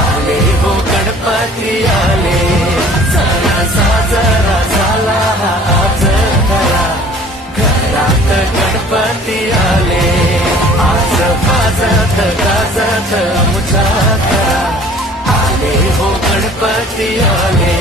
आले हो गणपती आले. सणा साजरा झाला हा आज खरा घरात गणपती आले आज वाजत गाजत आमच्या घरा आले हो गणपती आले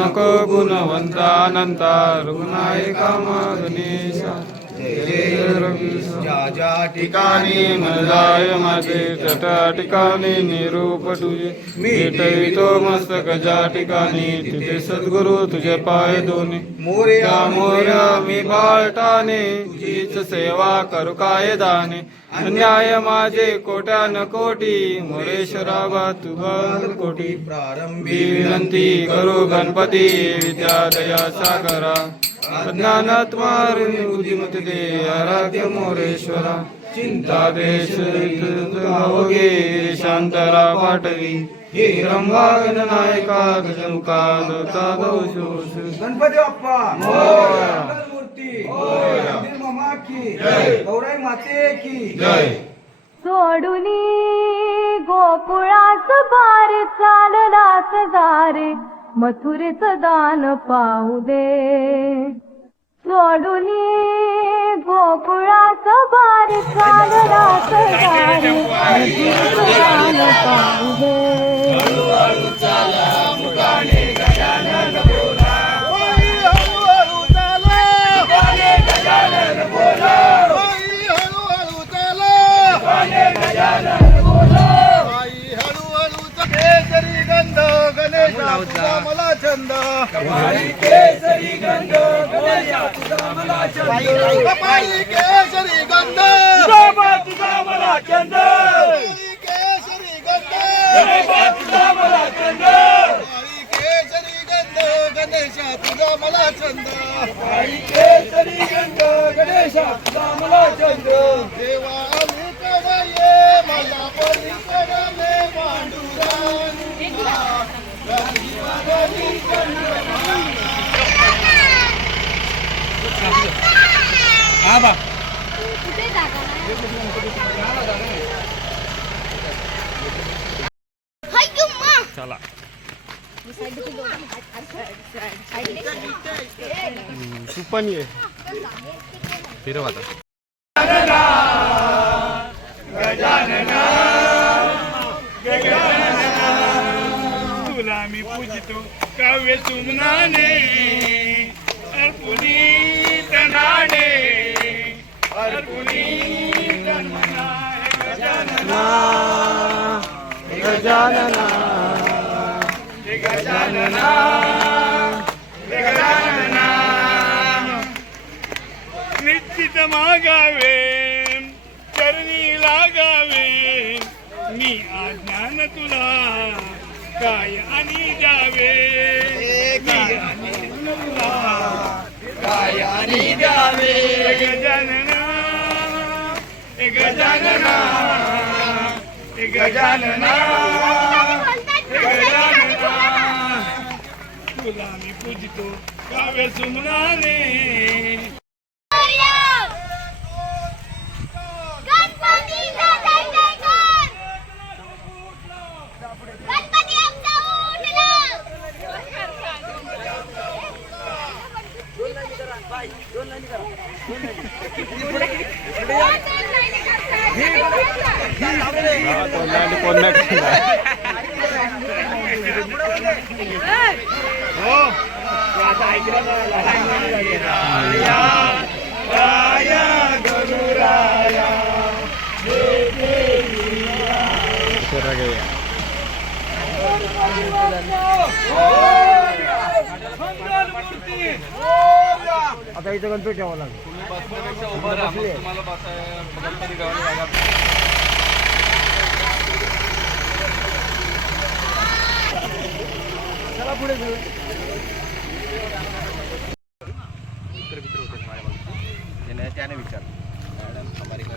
नको गुणवंता अनंता रुग्णायका गणेशा जय रवी। ठिकाणी मलदाय माझे त्या ठिकाणी निरूप तुझे मस्तक ज्या ठिकाणी तिथे सद्गुरु तुझे पाय दोन्ही मोरया मोर्या मी बाळटाने तुझीच सेवा करू काय दाने। अन्याय माझे कोट्यान कोटी मोरेश्वरा बा तुझा कोटी। प्रारंभी विनंती करू गणपती विद्या दया सागरा। ज्ञानात्मा बुद्धिमती दे आराध्य मोरेश्वरा चिंता देश अवघे शांतरा पाटवी हे रंभागन नायका गजमुखा दत्ता दोषोष गणपती बाप्पा मंदिर मामा की गौराई माते की। जय। सोडुनी गोकुळाच बार चाललाच दारे। मथुरेच दान पाहू दे. सोडुनी गोकुळाच बार काल रात दान पाहू दे. मला छंद केसरी गंध गणेशा तुझा मला छंद कपाळी केसरी गंध. तुझा मला छंद केसरी गंध. केसरी गंध गणेशा तुझा मला छंद केसरी गंध गणेशा तुझा मला छंद देवा अलीकडे ये मला पलीकडे पांडुरंगा चला. तू पण ये. फिरव आता. तुला मी पूजितो काव्य सुमनाने अर्पुनी गजानना गजानना गजानना निश्चित मागावे चरणी लागावे. मी आज्ञान तुला काय आणि द्यावे? तुला काय आणि द्यावे? गजानना गजानना गजानना गजानना तुला मी पूजितो काव्य सुमनाने आता इथं गणपती ठेवावं लागेल. चला पुढे घेऊ मित्र मित्र होते माझ्या बाजूचे. त्याने त्याने विचारलं मॅडम हमारे घर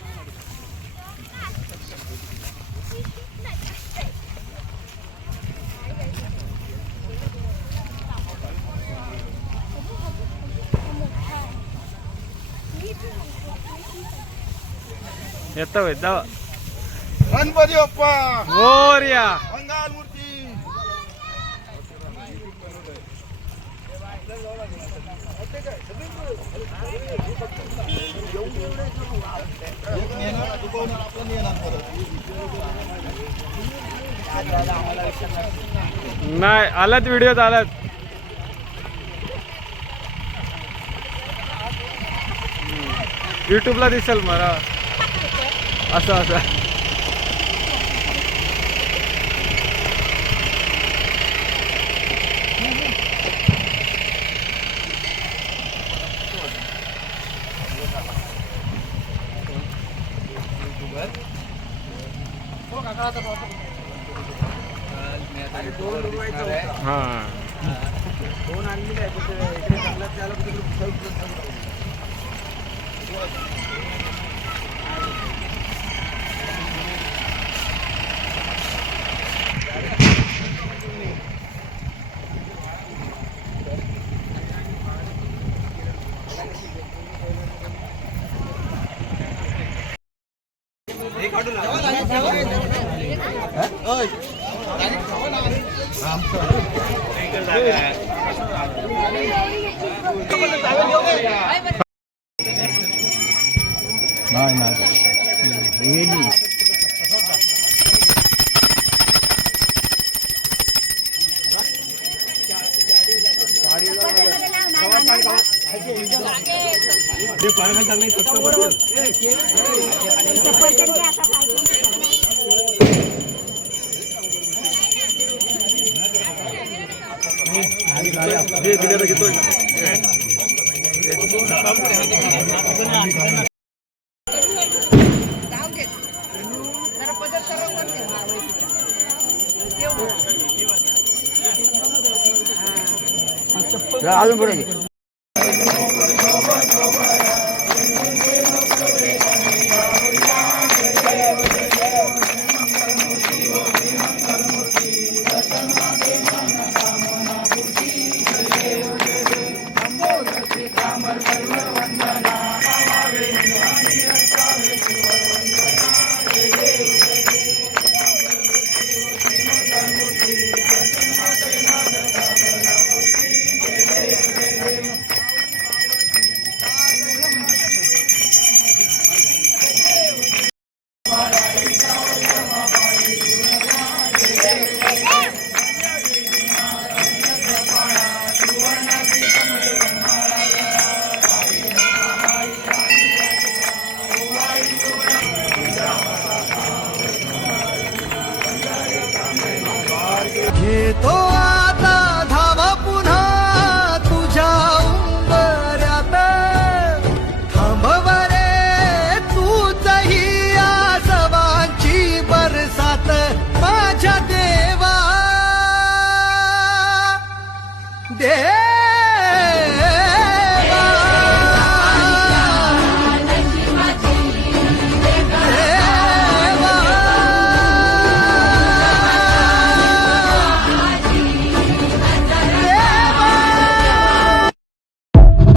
येतो गणपती बाप्पा! मोर्या मंगल मूर्ती! नाही आलात व्हिडिओत आलात युट्यूबला दिसेल मला. 啊，是啊，是。ơi. Rồi mà đi đi. ये पानी का नहीं सकता हे दिलेलं घेतोय. अजून पुढे Yeah.